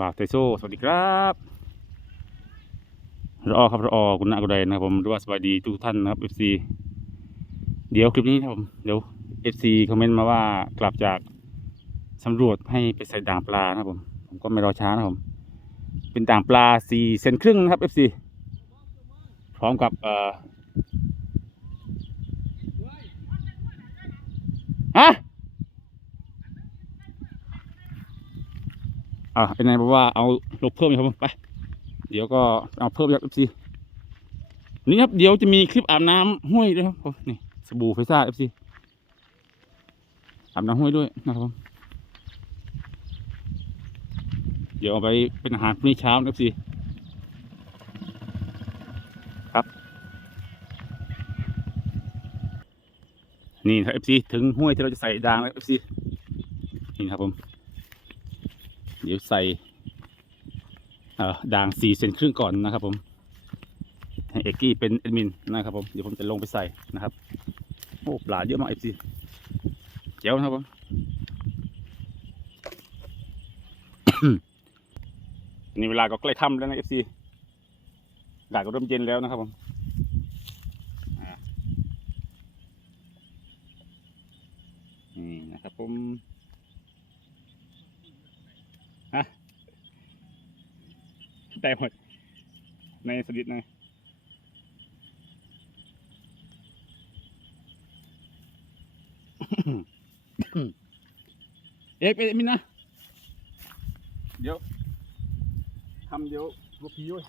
บาวไทโซสวัสดีครับรอครับรอคุณนากุไดนะครับผมหรือว่าสวัสดีทุกท่านนะครับ FC เดี๋ยวคลิปนี้นะครับผมเดี๋ยว FC คอมเมนต์มาว่ากลับจากสำรวจให้ไปใส่ด่างปลานะครับผมผมก็ไม่รอช้านะครับผมเป็นด่างปลาสี่เซนครึ่งนะครับ FC พร้อมกับเอ่อฮะ อ่าเป็นไงบอกว่าเอาลบเพิ่มครับผมไป เดี๋ยวก็เอาเพิ่มจากเอฟซีนี่ครับเดี๋ยวจะมีคลิปอาบน้ำห้วยด้วยครับนี่สบู่ไฟซ่าเอฟซีอาบน้ำห้วยด้วยนะครับผมเดี๋ยวเอาไปเป็นอาหารพรุ่งนี้เช้าเอฟซีครับ นี่ครับเอฟซีถึงห้วยที่เราจะใส่ดางแล้วเอฟซีนี่ครับผม เดี๋ยวใส่ด่างสี่เซนครึ่งก่อนนะครับผมให้เอกกี้เป็นแอดมินนะครับผมเดี๋ยวผมจะลงไปใส่นะครับโอ้ปลาเยอะมากเอฟซีเจ๋วนะครับผมนี่เวลาก็ใกล้ค่ำแล้วนะเอฟซีอากาศก็เริ่มเย็นแล้วนะครับผมนี่นะครับผม ฮะ ได้หมด ในสลิดนะเอกเอกมินนะ เดี๋ยวทำเดี๋ยวรถพีด้วย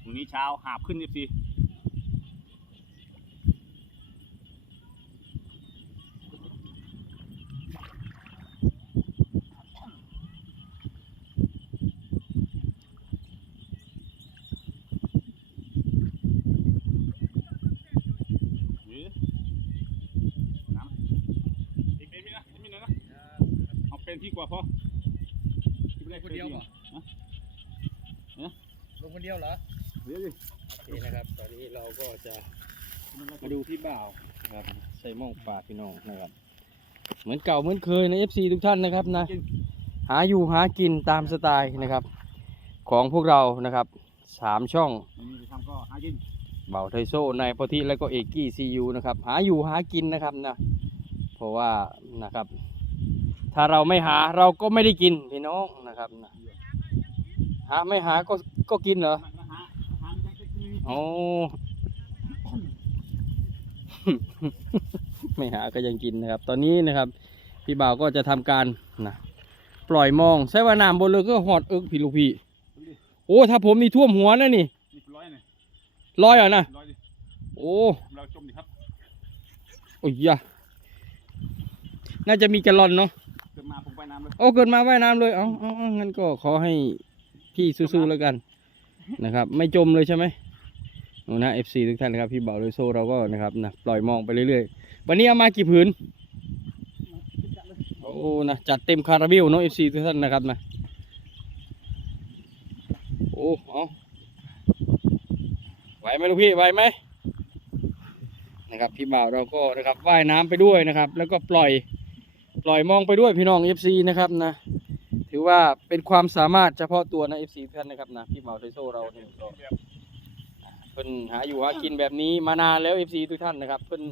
พรุ่งนี้เช้าหาบขึ้นอีกที หรือน้ำอีกเป็นมินะอีกมินะนะ เอาเป็นที่กว่าพอที่ไม่ได้คนเดียวเหรอลงคนเดียวเหรอเดี๋ยวดิโอเคนะครับ ตอนนี้เราก็จะมาดูพี่บ่าวครับ ใส่หม่องปลาพี่น้องนะครับ เหมือนเก่าเหมือนเคยใน FC ทุกท่านนะครับนะ หาอยู่หากินตามสไตล์นะครับ ของพวกเรานะครับสามช่องบ่ากินเบาไทโซนายโพธิและก็เอกกี้ซียูนะครับ หาอยู่หากินนะครับนะ เพราะว่านะครับ ถ้าเราไม่หาเราก็ไม่ได้กินพี่น้องนะครับนะหาไม่หาก็ก็กินเหรอมาหาหาจังจะกินโอ้ไม่หาก็ยังกินนะครับ ตอนนี้นะครับ พี่บ่าวก็จะทำการนะปล่อยมองใช้ว่าน้ำบนเรือก็หอดเอิกพี่ลูกพี่โอ้ถ้าผมนี่ท่วมหัวนะนี่นี่ร้อยเนี่ยลอยเหรอนะร้อยดิโอ้เราจมดิครับโอ้ยยะน่าจะมีแกลลอนเนาะเกิด มาผมไปน้ำเลยโอ้เกิดมาว่ายน้ำเลยเอาเอาเอางั้นก็ขอให้พี่สู้ๆแล้วกันนะครับ ไม่จมเลยใช่ไหมโอ้นะ FC ทุกท่านนะครับพี่บ่าวโดยโซเราก็นะครับนะปล่อยมองไปเรื่อยๆวันนี้เอามากี่ผืนโอ้นะจัดเต็มคาราเบลเนาะ FC ทุกท่านนะครับนะโอ้เอาไหวไหมลูกพี่ไหวไหมนะครับพี่บ่าวเราก็นะครับว่ายน้ำไปด้วยนะครับ แล้วก็ปล่อยป ล่อยมองไปด้วยพี่น้อง FC นะครับนะ ถือว่าเป็นความสามารถเฉพาะตัวนะ FC ทุกท่านนะครับนะพี่บ่าไทโซเราเนี่ยก็เพิ่นหาอยู่หากินแบบนี้มานานแล้ว FC ทุกท่านนะครับเพิ่น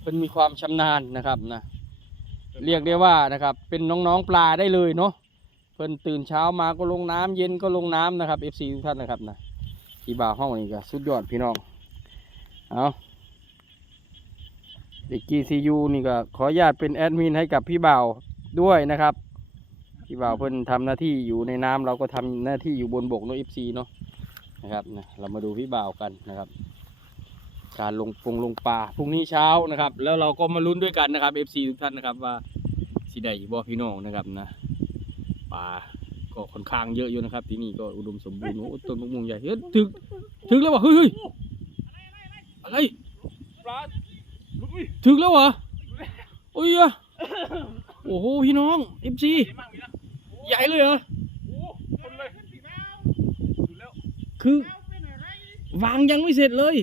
เพิ่นมีความชำนาญนะครับนะเรียกได้ว่านะครับ เป็นน้องๆปลาได้เลยเนาะเพิ่นตื่นเช้ามาก็ลงน้ำเย็นก็ลงน้ำนะครับ FC ทุกท่านนะครับนะที่บ่าวห้องนี่ก็สุดยอดพี่น้องเอา เด็กกีซียูนี่ก็ขออนุญาตเป็นแอดมินให้กับพี่บ่าวด้วยนะครับ พี่บ่าวเพิ่นทำหน้าที่อยู่ในน้ำเราก็ทำหน้าที่อยู่บนบกเนาะ FC เนาะนะครับนะเรามาดูพี่บ่าวกันนะครับ การลงปงลงปลาพรุ่งนี้เช้านะครับ แล้วเราก็มาลุ้นด้วยกันนะครับ FC ทุกท่านนะครับว่าสิได้บ่พี่น้องนะครับนะปลาก็ค่อนข้างเยอะอยู่นะครับ ที่นี่ก็อุดมสมบูรณ์โอ้ต้นมะม่วงใหญ่เฮ้ยถึงถึงแล้ววะเฮ้ยเฮ้ยอะไรปลาลุกอุ้ย ถึงแล้วเหรอโอ้ยอะโอ้โหพี่น้อง FC ดีมากเลยนะใหญ่เลยเหรอโอ้คนเลยดูแล้วคือ วางยังไม่เสร็จเลย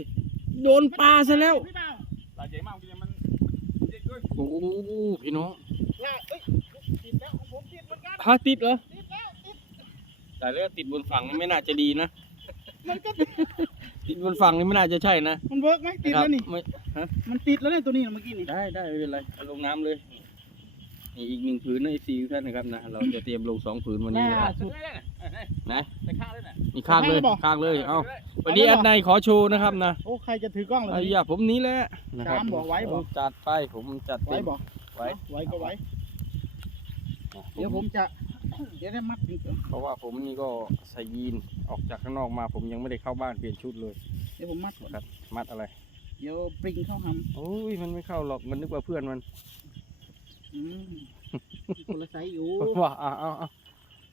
โดนปลาซะแล้วพี่บ่าวปลาใหญ่มากจริงมันเด็กด้วยโอ้โหพี่น้องลากเอ้ยติดแล้วของผมติดเหมือนกันพาติดเหรอติดแล้วติดแต่เรื่องติดบนฝั่งนี่ไม่น่าจะดีนะมันก็ติดบนฝั่งนี่ไม่น่าจะใช่นะ มันเวิร์กไหมติดแล้วนี่ไม่ ฮะ มันติดแล้วเนี่ยตัวนี้นะเมื่อกี้นี่ได้ได้ไม่เป็นไรเอาลงน้ำเลยนี่อีกหนึ่งผืนนะไอซีท่านนะครับนะเราจะเตรียมลงสองผืนวันนี้นะครับสุดนะไปข้างเลยน่ะมีข้างเลยข้างเลยบอกข้างเลยเอาวันนี้แอดในขอโชว์นะครับนะโอ้ใครจะถือกล้องเลยไอ้ยาผมนี้แหละนะครับตามบอกไว้บอกจัดไปผมจัดไว้เต็มบอกไว้ไว้ก็ไว้ เดี๋ยวผมจะเดี๋ยวได้มัดอีกเหรอเพราะว่าผมนี่ก็ใส่ยีนออกจากข้างนอกมา ผมยังไม่ได้เข้าบ้านเปลี่ยนชุดเลยเดี๋ยวผมมัดก่อนครับมัดอะไร เดี๋ยวปริงเข้าหโอ้ยมันไม่เข้าหรอกมันนึกว่าเพื่อนมันำอืมคนละไซส์อยู่ว่าเอาเอาเอา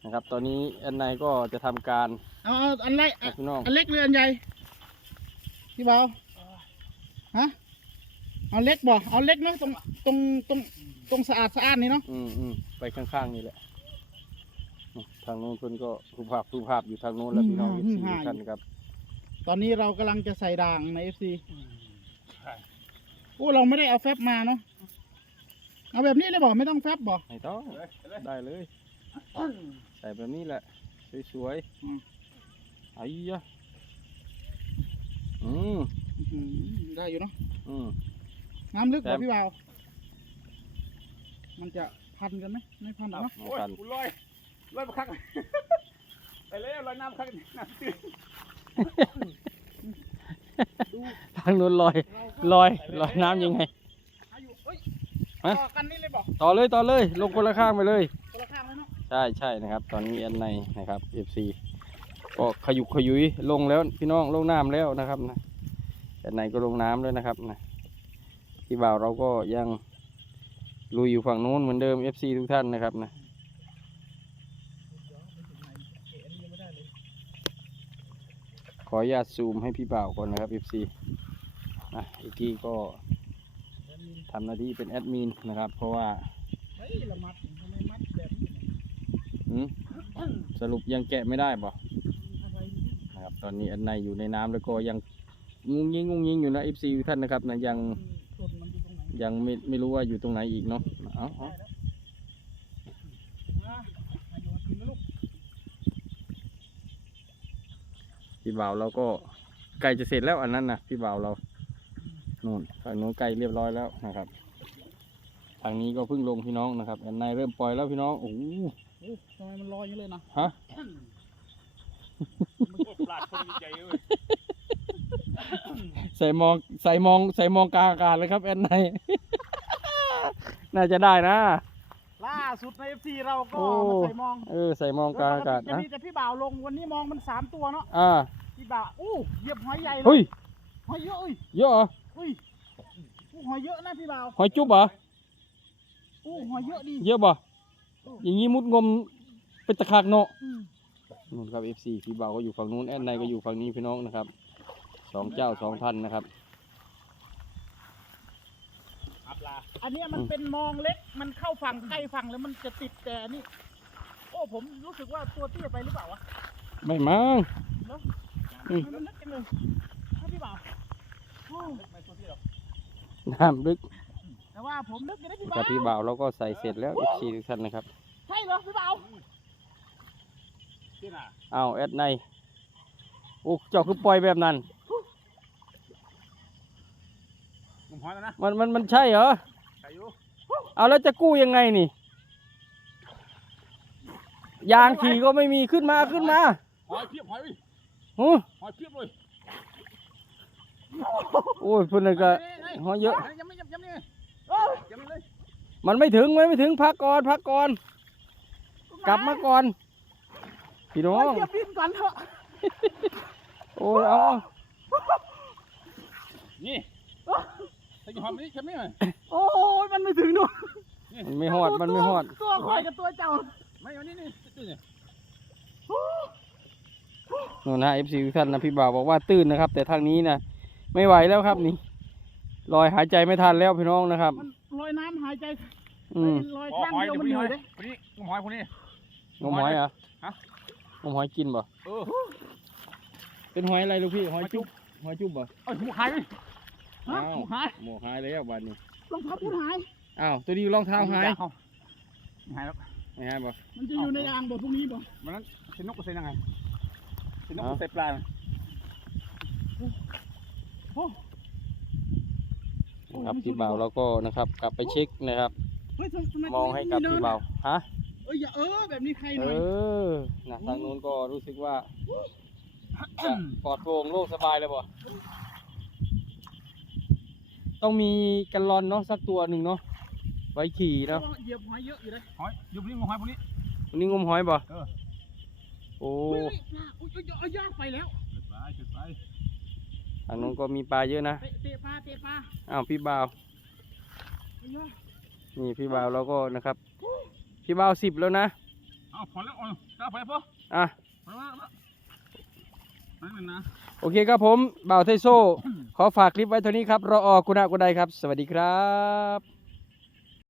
นะครับ ตอนนี้แอนไนก็จะทำการเอาเอาอันเล็กนะพี่น้องอันเล็กหรืออันใหญ่พี่เบาฮะเอาเล็กบ่เอาเล็กเนาะตรงตรงตรงตรงสะอาดสะอาดนี่เนาะอืมอืมไปข้างๆนี่แหละนี่ทางโน้นเพิ่นก็รูปภาพรูปภาพอยู่ทางโน้นแล้วพี่น้องเอฟซีท่านครับ ตอนนี้เรากำลังจะใส่ด่างในเอฟซี โอ้เราไม่ได้เอาแฟบมาเนาะเอาแบบนี้เลยบอกไม่ต้องแฟบบอกไม่ต้องได้เลยใส่แบบนี้แหละสวยอืมๆไอ้ยะอืมได้อยู่เนาะอืมน้ำลึกกแซว่ามพี่บ่าวมันจะพันกันไหมไม่พันหรอกเนาะเหมือนกันลอยลอยมาข้างไปแล้วลอยน้ำข้างน้ำตื้นทางโน้นลอย ลอยลอยน้ำยังไงอายุเอ้ยฮะต่อกันนี่เลยบอกต่อเลยต่อเลย ลงคนละข้างไปเลยคนละข้างเลยเนาะใช่ใช่นะครับ ตอนนี้แอนในนะครับ FC ก็ขยุกขยุยลงแล้วพี่น้องลงน้ำแล้วนะครับนะแอนในก็ลงน้ำแล้วนะครับนะที่บ่าวเราก็ยังลุยอยู่ฝั่งนู้นเหมือนเดิม FC ทุกท่านนะครับนะขออนุญาตซูมให้พี่บ่าวก่อนนะครับ FC นะอีกทีก็ทำหน้าที่เป็นแอดมินนะครับ เพราะว่าเฮ้ยละมัดทำไมมัดแบบนี้หืมสรุปยังแกะไม่ได้บ่อะไรนี่นะครับตอนนี้อันในอยู่ในน้ำแล้วก็ยังงุ้งยิงงุ้งยิงอยู่นะเอฟซีท่านนะครับนะยังต้นมันอยู่ตรงไหนยังไม่ไม่รู้ว่าอยู่ตรงไหนอีกเนาะเอาเอาอะอายุมากินนะลูกพี่บ่าวเราก็ใกล้จะเสร็จแล้วอันนั้นนะพี่บ่าวเรา นู่นฝั่งนู้นใกล้เรียบร้อยแล้วนะครับทางนี้ก็เพิ่งลงพี่น้องนะครับอันในเริ่มปล่อยแล้วพี่น้องโอ้โหโอ้ทำไมมันลอยอย่างนี้เลยนะฮะปลาคนใหญ่เลยใส่มองใส่มองใส่มองกลางอากาศเลยครับแอนในน่าจะได้นะ ล่าสุดในเอฟซีเราก็โอ้มาใส่มองเออใส่มองกลางอากาศปติจะนะมีแต่พี่บ่าวลงวันนี้มองมันสามตัวเนาะอ่าพี่บ่าวอู้เหยียบหอยใหญ่เลเฮ้ยยหอยเยอะเอ้ยเยอะเหรอ อุ้ยอู้หอยเยอะนะพี่บ่าวหอยจุ๊บเหรออู้หอยเยอะดีเยอะป่ะอย่างนี้มุดงมเป็นตะขากเนาะอืมนู่นครับ FC พี่บ่าวก็อยู่ฝั่งนู้นแอนไนก็อยู่ฝั่งนี้พี่น้องนะครับสองเจ้าสองพันนะครับอัปลาอันเนี้ยมันเป็นมองเล็กมันเข้าฝั่งใกล้ฝั่งแล้วมันจะติดแต่อันนี่ โอ้ผมรู้สึกว่าตัวเตี้ยไปหรือเปล่าวะไม่มั้งอืมมันเล็กจังเลยครับพี่บ่าว น้ำลึกแต่ว่าผมนึกจะได้พี่กับ่าบวพี่บ่าวเราก็ใส่เสร็จแล้ว FC ทุกท่านนะครับ ใช่เหรอพี่บ่าวที่น่ะอ้าวแอดไนโอ้เจ้าคือปล่อยแบบนั้นงมหอยแล้วนะมันมันมันใช่เหรอใส่อยู่เอาแล้วจะกู้ยังไงนี่ ยางขี่ก็ไม่มีขึ้นมาขึ้นมาหอยเพียบหอยหูหอยเพียบเลย โอ้ยเพิ่นนนก็หอยเยอะ ยังไม่ยังยังนี่โอ้ยังไม่เลยมันไม่ถึงมันไม่ถึงพักก่อนพักก่อน กลับมาก่อน พี่น้อโอ้ยงเดี๋ยวบินก่อนเถอะโอ้ยเอานี่ใส่หอยไม่ได้ใช่ไหมโอ้ยมันไม่ถึงด้วยมันไม่หอดมันไม่หอดตัวควายกับตัวเจ้าไม่เอานี่นี่ตื้นนี่นู่นนะเอฟซีทุกท่านนะพี่บ่าวบอกว่าตื้นนะครับ แต่ทางนี้นะ ไม่ไหวแล้วครับนี่ลอยหายใจไม่ทันแล้วพี่น้องนะครับ มันลอยน้ำหายใจอืมลอยหข้างอยเดียวเดี๋ยวมันคนเหนี้นื่หออยยเด้คนนี้งมหอยคนนี้ งมหอยเหรอฮะ งมหอยกินบ่เออเป็นหอยอะไรลูกพี่หอยจุ๊บหหอยจุ๊บบ่เอ้ยหมูหายไปฮะอ้าวหมูหายหมูหายแล้วบัดนี้รองเท้าพูดหาย อ้าวตัวนี้รองเท้าหายไม่หายแล้วไม่หายบ่ มันจะอยู่ในรางบ่พรุ่งนี้บ่มันนั้นเส้นนกกับเส้นยังไงเส้นนกเอ้ากับเส้นปลาน่ะโอ้ นะครับพี่บ่าวเราก็นะครับ กลับไปเช็คนะครับเฮ้ยทำทำไมมองให้กับพี่บ่าวฮะเอ้ยอย่าเออแบบนี้ใครหเอน่อยอนะทางนู้นก็รู้สึกว่าจะปลอดโปร่งโล่งสบายเลยบ่ต้องมีกันลอนเนาะสักตัวหนึ่งเนาะไว้ขี่เนาะเหยียบหอยเยอะอยู่เลยหอยอยู่นี่งมหอยพวกนี้วันนี้งมหอยบ่เออโอ้เฮ้ยปลาอุ้ยเอ้ยเอาย่างไปแล้วจุดไปจุดไปทางนู้นก็มีปลาเยอะนะเตะเตะปลาเตะปลาอ้าวพี่บ่าวเอาย่างนี่พี่บ่าวเราก็นะครับ พี่บ่าวสิบแล้วนะเอาพอแล้วเอาจ้าไปพออะพอแล้วนั่นนะโอเคครับผมบ่าวไทโซขอฝากคลิปไว้เท่านี้ครับรออกุณากุไดครับ สวัสดีครับ